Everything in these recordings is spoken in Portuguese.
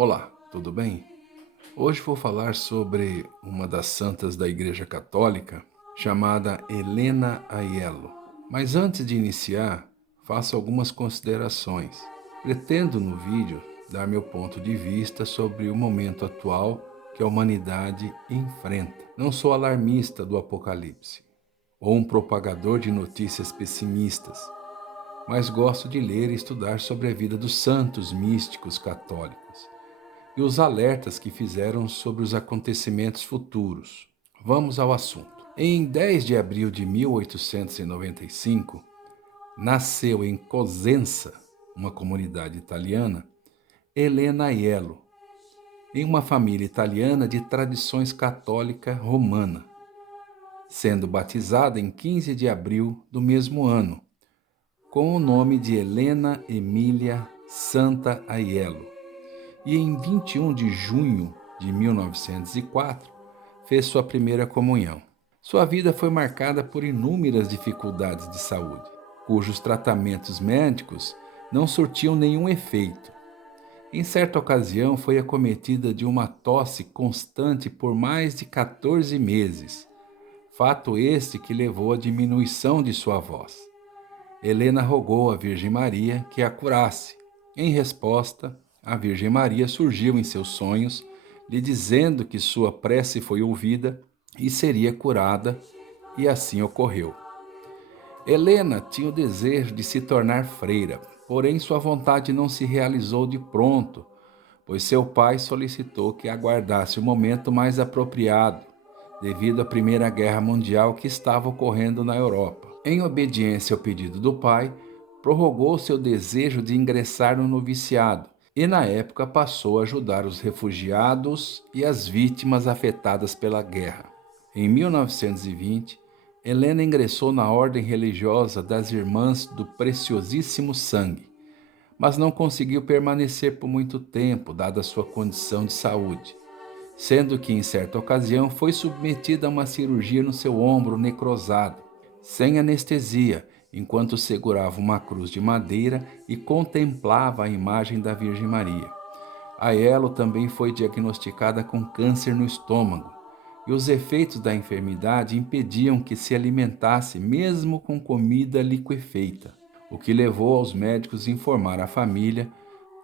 Olá, tudo bem? Hoje vou falar sobre uma das santas da Igreja Católica, chamada Helena Aiello. Mas antes de iniciar, faço algumas considerações. Pretendo no vídeo dar meu ponto de vista sobre o momento atual que a humanidade enfrenta. Não sou alarmista do apocalipse ou um propagador de notícias pessimistas, mas gosto de ler e estudar sobre a vida dos santos místicos católicos e os alertas que fizeram sobre os acontecimentos futuros. Vamos ao assunto. Em 10 de abril de 1895, nasceu em Cosenza, uma comunidade italiana, Helena Aiello, em uma família italiana de tradições católica romana, sendo batizada em 15 de abril do mesmo ano, com o nome de Helena Emília Santa Aiello. E em 21 de junho de 1904, fez sua primeira comunhão. Sua vida foi marcada por inúmeras dificuldades de saúde, cujos tratamentos médicos não surtiam nenhum efeito. Em certa ocasião, foi acometida de uma tosse constante por mais de 14 meses, fato este que levou à diminuição de sua voz. Helena rogou à Virgem Maria que a curasse. Em resposta, a Virgem Maria surgiu em seus sonhos, lhe dizendo que sua prece foi ouvida e seria curada, e assim ocorreu. Helena tinha o desejo de se tornar freira, porém sua vontade não se realizou de pronto, pois seu pai solicitou que aguardasse o momento mais apropriado, devido à Primeira Guerra Mundial que estava ocorrendo na Europa. Em obediência ao pedido do pai, prorrogou seu desejo de ingressar no noviciado e, na época, passou a ajudar os refugiados e as vítimas afetadas pela guerra. Em 1920, Helena ingressou na ordem religiosa das Irmãs do Preciosíssimo Sangue, mas não conseguiu permanecer por muito tempo, dada sua condição de saúde, sendo que, em certa ocasião, foi submetida a uma cirurgia no seu ombro necrosado, sem anestesia, enquanto segurava uma cruz de madeira e contemplava a imagem da Virgem Maria. Aiello também foi diagnosticada com câncer no estômago, e os efeitos da enfermidade impediam que se alimentasse mesmo com comida liquefeita, o que levou aos médicos a informar à família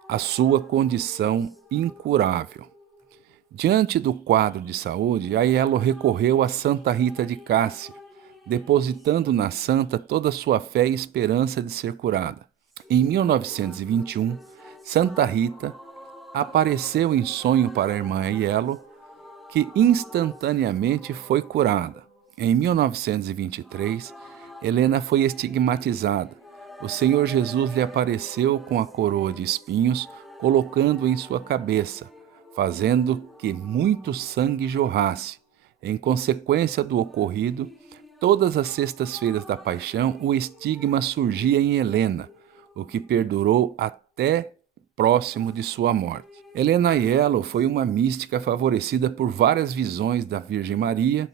a sua condição incurável. Diante do quadro de saúde, Aiello recorreu a Santa Rita de Cássia, depositando na santa toda a sua fé e esperança de ser curada. Em 1921, Santa Rita apareceu em sonho para a irmã Aiello, que instantaneamente foi curada. Em 1923, Helena foi estigmatizada. O Senhor Jesus lhe apareceu com a coroa de espinhos, colocando em sua cabeça, fazendo que muito sangue jorrasse. Em consequência do ocorrido, todas as sextas-feiras da paixão, o estigma surgia em Helena, o que perdurou até próximo de sua morte. Helena Aiello foi uma mística favorecida por várias visões da Virgem Maria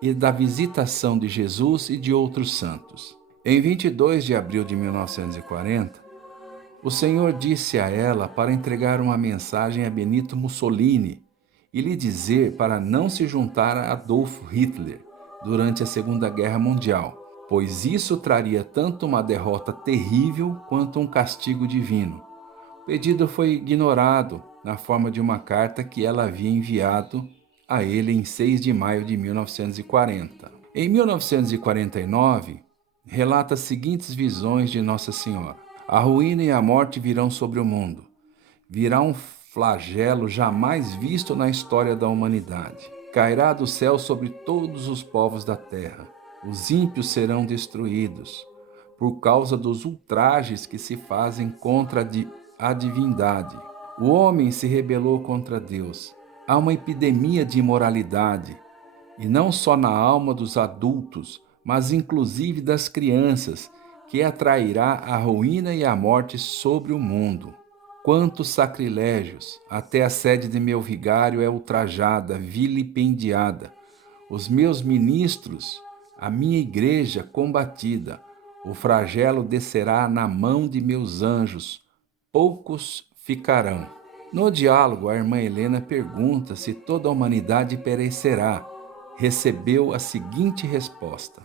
e da visitação de Jesus e de outros santos. Em 22 de abril de 1940, o Senhor disse a ela para entregar uma mensagem a Benito Mussolini e lhe dizer para não se juntar a Adolf Hitler durante a Segunda Guerra Mundial, pois isso traria tanto uma derrota terrível quanto um castigo divino. O pedido foi ignorado na forma de uma carta que ela havia enviado a ele em 6 de maio de 1940. Em 1949, relata as seguintes visões de Nossa Senhora: a ruína e a morte virão sobre o mundo. Virá um flagelo jamais visto na história da humanidade. Cairá do céu sobre todos os povos da terra. Os ímpios serão destruídos por causa dos ultrajes que se fazem contra a divindade. O homem se rebelou contra Deus. Há uma epidemia de imoralidade, e não só na alma dos adultos, mas inclusive das crianças, que atrairá a ruína e a morte sobre o mundo. Quantos sacrilégios! Até a sede de meu vigário é ultrajada, vilipendiada. Os meus ministros, a minha igreja combatida. O flagelo descerá na mão de meus anjos. Poucos ficarão. No diálogo, a irmã Helena pergunta se toda a humanidade perecerá. Recebeu a seguinte resposta: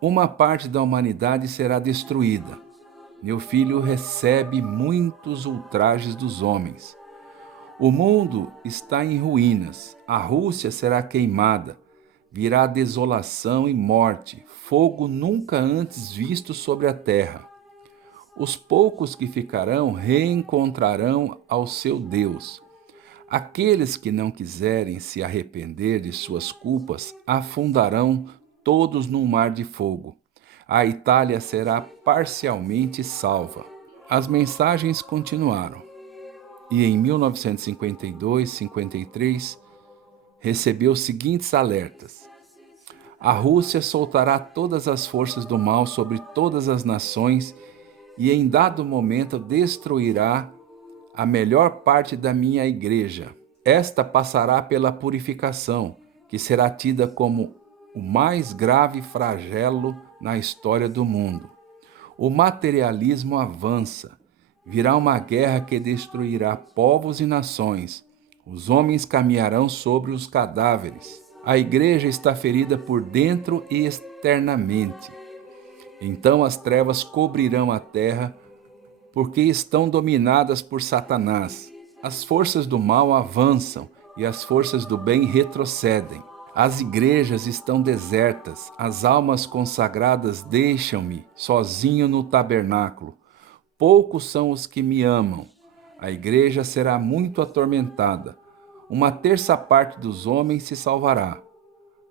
uma parte da humanidade será destruída. Meu filho recebe muitos ultrajes dos homens. O mundo está em ruínas, a Rússia será queimada, virá desolação e morte, fogo nunca antes visto sobre a terra. Os poucos que ficarão reencontrarão ao seu Deus. Aqueles que não quiserem se arrepender de suas culpas afundarão todos num mar de fogo. A Itália será parcialmente salva. As mensagens continuaram. E em 1952-53 recebeu os seguintes alertas: a Rússia soltará todas as forças do mal sobre todas as nações e em dado momento destruirá a melhor parte da minha igreja. Esta passará pela purificação, que será tida como o mais grave flagelo na história do mundo. O materialismo avança. Virá uma guerra que destruirá povos e nações. Os homens caminharão sobre os cadáveres. A igreja está ferida por dentro e externamente. Então as trevas cobrirão a terra, porque estão dominadas por Satanás. As forças do mal avançam e as forças do bem retrocedem. As igrejas estão desertas, as almas consagradas deixam-me sozinho no tabernáculo. Poucos são os que me amam. A igreja será muito atormentada. Uma terça parte dos homens se salvará.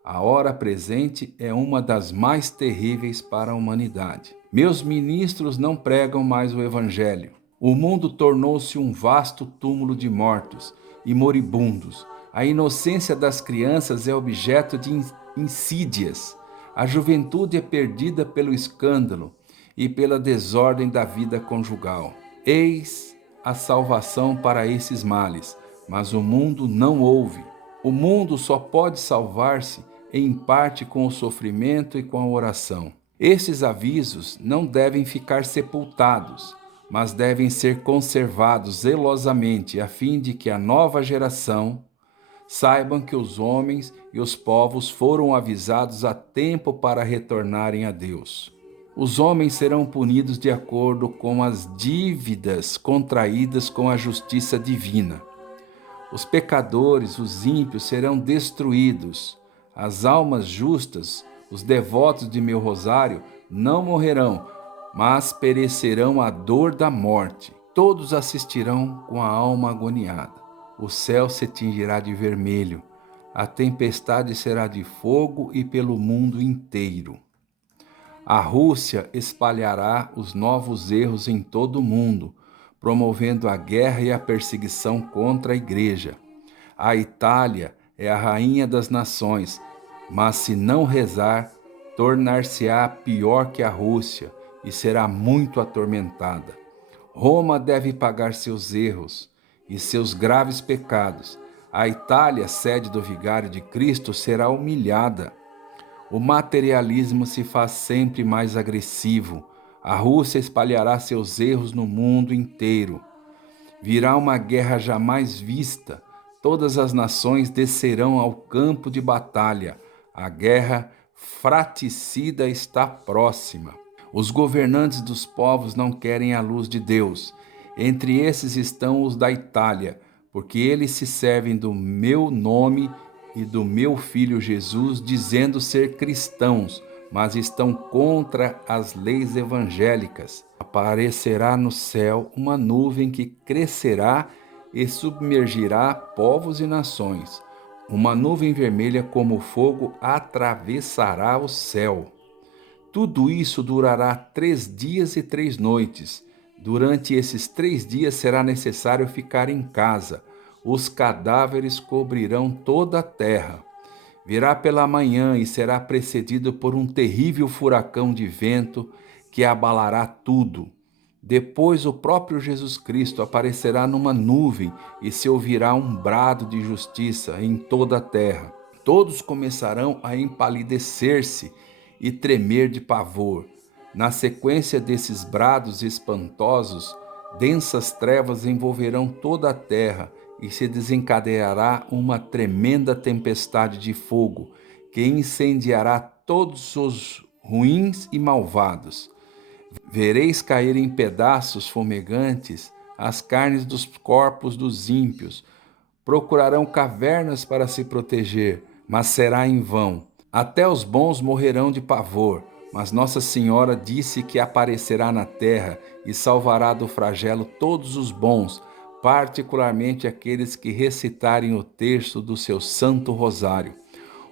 A hora presente é uma das mais terríveis para a humanidade. Meus ministros não pregam mais o Evangelho. O mundo tornou-se um vasto túmulo de mortos e moribundos. A inocência das crianças é objeto de insídias. A juventude é perdida pelo escândalo e pela desordem da vida conjugal. Eis a salvação para esses males, mas o mundo não ouve. O mundo só pode salvar-se em parte com o sofrimento e com a oração. Esses avisos não devem ficar sepultados, mas devem ser conservados zelosamente, a fim de que a nova geração saibam que os homens e os povos foram avisados a tempo para retornarem a Deus. Os homens serão punidos de acordo com as dívidas contraídas com a justiça divina. Os pecadores, os ímpios, serão destruídos. As almas justas, os devotos de meu rosário, não morrerão, mas perecerão à dor da morte. Todos assistirão com a alma agoniada. O céu se tingirá de vermelho, a tempestade será de fogo e pelo mundo inteiro. A Rússia espalhará os novos erros em todo o mundo, promovendo a guerra e a perseguição contra a igreja. A Itália é a rainha das nações, mas se não rezar, tornar-se-á pior que a Rússia e será muito atormentada. Roma deve pagar seus erros e seus graves pecados. A Itália, sede do Vigário de Cristo, será humilhada. O materialismo se faz sempre mais agressivo. A Rússia espalhará seus erros no mundo inteiro. Virá uma guerra jamais vista. Todas as nações descerão ao campo de batalha. A guerra fratricida está próxima. Os governantes dos povos não querem a luz de Deus. Entre esses estão os da Itália, porque eles se servem do meu nome e do meu Filho Jesus, dizendo ser cristãos, mas estão contra as leis evangélicas. Aparecerá no céu uma nuvem que crescerá e submergirá povos e nações. Uma nuvem vermelha como fogo atravessará o céu. Tudo isso durará 3 dias e 3 noites. Durante esses 3 dias será necessário ficar em casa. Os cadáveres cobrirão toda a terra. Virá pela manhã e será precedido por um terrível furacão de vento que abalará tudo. Depois o próprio Jesus Cristo aparecerá numa nuvem e se ouvirá um brado de justiça em toda a terra. Todos começarão a empalidecer-se e tremer de pavor. Na sequência desses brados espantosos, Densas trevas envolverão toda a terra e se desencadeará uma tremenda tempestade de fogo que incendiará todos os ruins e malvados. Vereis cair em pedaços fumegantes as carnes dos corpos dos ímpios. Procurarão cavernas para se proteger, mas será em vão. Até os bons morrerão de pavor, mas Nossa Senhora disse que aparecerá na terra e salvará do flagelo todos os bons, particularmente aqueles que recitarem o terço do seu Santo Rosário.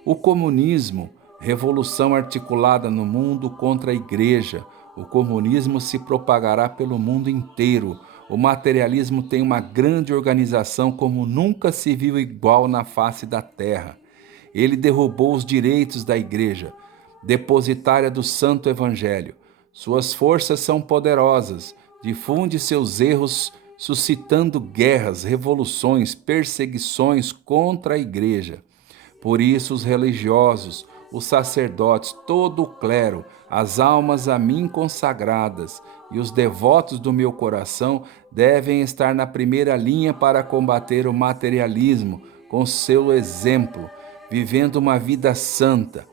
O comunismo, revolução articulada no mundo contra a Igreja. O comunismo se propagará pelo mundo inteiro. O materialismo tem uma grande organização como nunca se viu igual na face da terra. Ele derrubou os direitos da Igreja, depositária do Santo Evangelho. Suas forças são poderosas, difunde seus erros, suscitando guerras, revoluções, perseguições contra a Igreja. Por isso os religiosos, os sacerdotes, todo o clero, as almas a mim consagradas e os devotos do meu coração devem estar na primeira linha para combater o materialismo com seu exemplo, vivendo uma vida santa.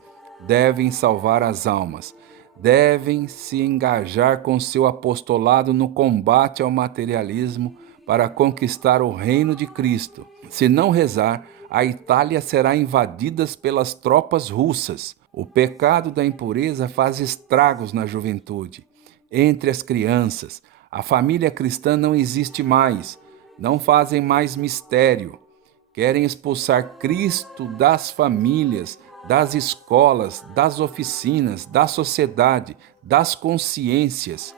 Devem salvar as almas, devem se engajar com seu apostolado no combate ao materialismo para conquistar o reino de Cristo. Se não rezar, a Itália será invadida pelas tropas russas. O pecado da impureza faz estragos na juventude, entre as crianças. A família cristã não existe mais, não fazem mais mistério. Querem expulsar Cristo das famílias, das escolas, das oficinas, da sociedade, das consciências.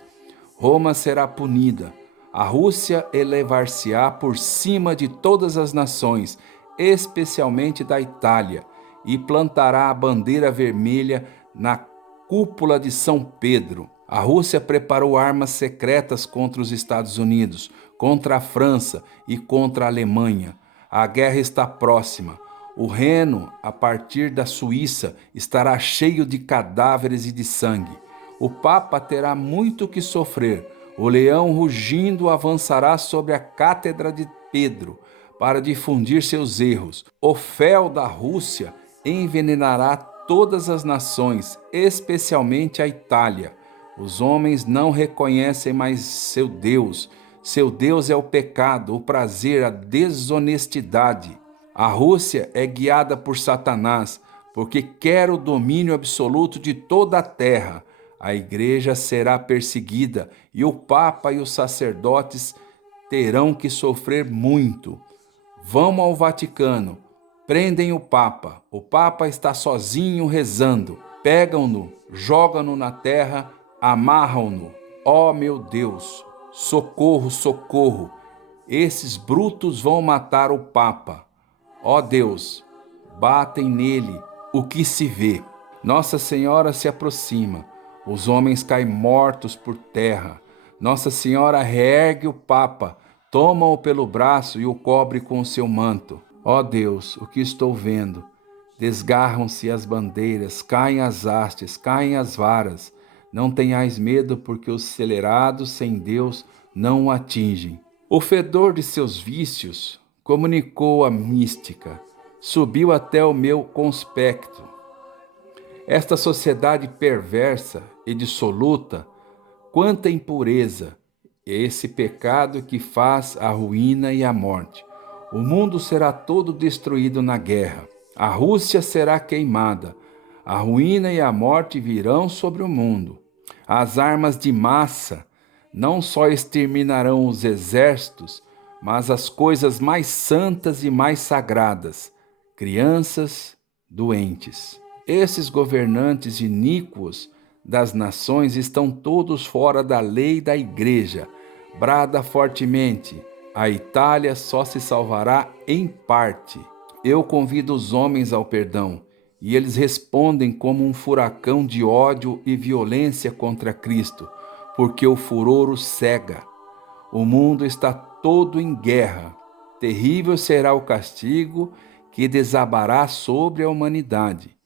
Roma será punida. A Rússia elevar-se-á por cima de todas as nações, especialmente da Itália, e plantará a bandeira vermelha na cúpula de São Pedro. A Rússia preparou armas secretas contra os Estados Unidos, contra a França e contra a Alemanha. A guerra está próxima. O Reno, a partir da Suíça, estará cheio de cadáveres e de sangue. O Papa terá muito que sofrer. O leão rugindo avançará sobre a cátedra de Pedro para difundir seus erros. O fel da Rússia envenenará todas as nações, especialmente a Itália. Os homens não reconhecem mais seu Deus. Seu Deus é o pecado, o prazer, a desonestidade. A Rússia é guiada por Satanás, porque quer o domínio absoluto de toda a terra. A Igreja será perseguida e o Papa e os sacerdotes terão que sofrer muito. Vão ao Vaticano, prendem o Papa. O Papa está sozinho rezando. Pegam-no, jogam-no na terra, amarram-no. Ó meu Deus, socorro, socorro! Esses brutos vão matar o Papa. Ó Deus, batem nele o que se vê. Nossa Senhora se aproxima. Os homens caem mortos por terra. Nossa Senhora reergue o Papa, toma-o pelo braço e o cobre com o seu manto. Ó Deus, o que estou vendo? Desgarram-se as bandeiras, caem as hastes, caem as varas. Não tenhais medo, porque os acelerados sem Deus não o atingem. O fedor de seus vícios comunicou a mística, subiu até o meu conspecto. Esta sociedade perversa e dissoluta, quanta impureza, esse pecado que faz a ruína e a morte. O mundo será todo destruído na guerra. A Rússia será queimada. A ruína e a morte virão sobre o mundo. As armas de massa não só exterminarão os exércitos, mas as coisas mais santas e mais sagradas, crianças, doentes. Esses governantes iníquos das nações estão todos fora da lei da Igreja. Brada fortemente: a Itália só se salvará em parte. Eu convido os homens ao perdão, e eles respondem como um furacão de ódio e violência contra Cristo, porque o furor os cega. O mundo está todo em guerra. Terrível será o castigo que desabará sobre a humanidade.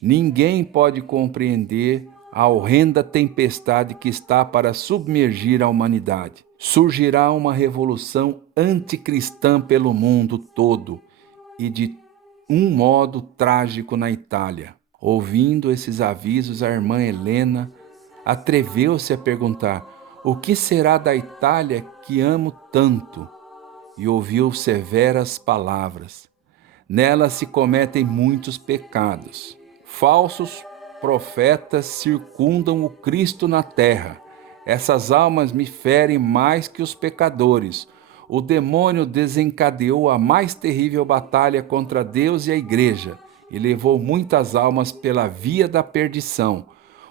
Ninguém pode compreender a horrenda tempestade que está para submergir a humanidade. surgirá uma revolução anticristã pelo mundo todo e de um modo trágico na Itália. Ouvindo esses avisos, a irmã Helena atreveu-se a perguntar: o que será da Itália que amo tanto? E ouviu severas palavras. Nela se cometem muitos pecados. Falsos profetas circundam o Cristo na terra. Essas almas me ferem mais que os pecadores. O demônio desencadeou a mais terrível batalha contra Deus e a Igreja e levou muitas almas pela via da perdição.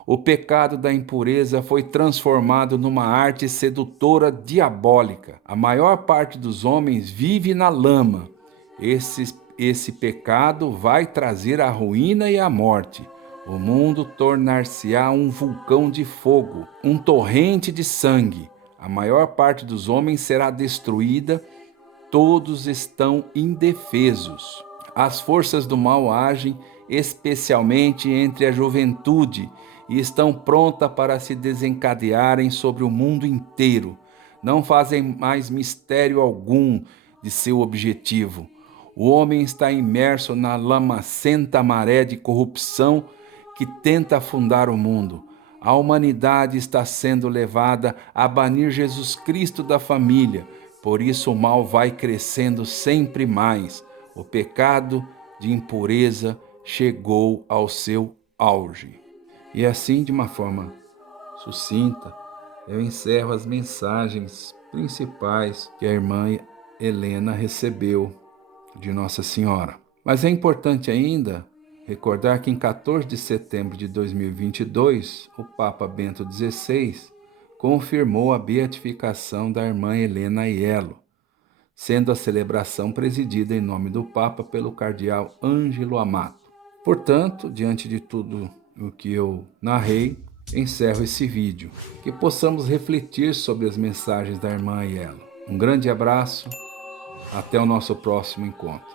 O pecado da impureza foi transformado numa arte sedutora diabólica. A maior parte dos homens vive na lama. Esse pecado vai trazer a ruína e a morte. O mundo tornar-se-á um vulcão de fogo, um torrente de sangue. A maior parte dos homens será destruída. Todos estão indefesos. As forças do mal agem especialmente entre a juventude e estão prontas para se desencadearem sobre o mundo inteiro. Não fazem mais mistério algum de seu objetivo. O homem está imerso na lamacenta maré de corrupção que tenta afundar o mundo. A humanidade está sendo levada a banir Jesus Cristo da família. Por isso o mal vai crescendo sempre mais. O pecado de impureza chegou ao seu auge. E assim, de uma forma sucinta, eu encerro as mensagens principais que a irmã Helena recebeu de Nossa Senhora. Mas é importante ainda recordar que em 14 de setembro de 2022, o Papa Bento XVI confirmou a beatificação da irmã Helena Aiello, sendo a celebração presidida em nome do Papa pelo cardeal Ângelo Amato. Portanto, diante de tudo o que eu narrei, encerro esse vídeo. Que possamos refletir sobre as mensagens da irmã Aiello. Um grande abraço, até o nosso próximo encontro.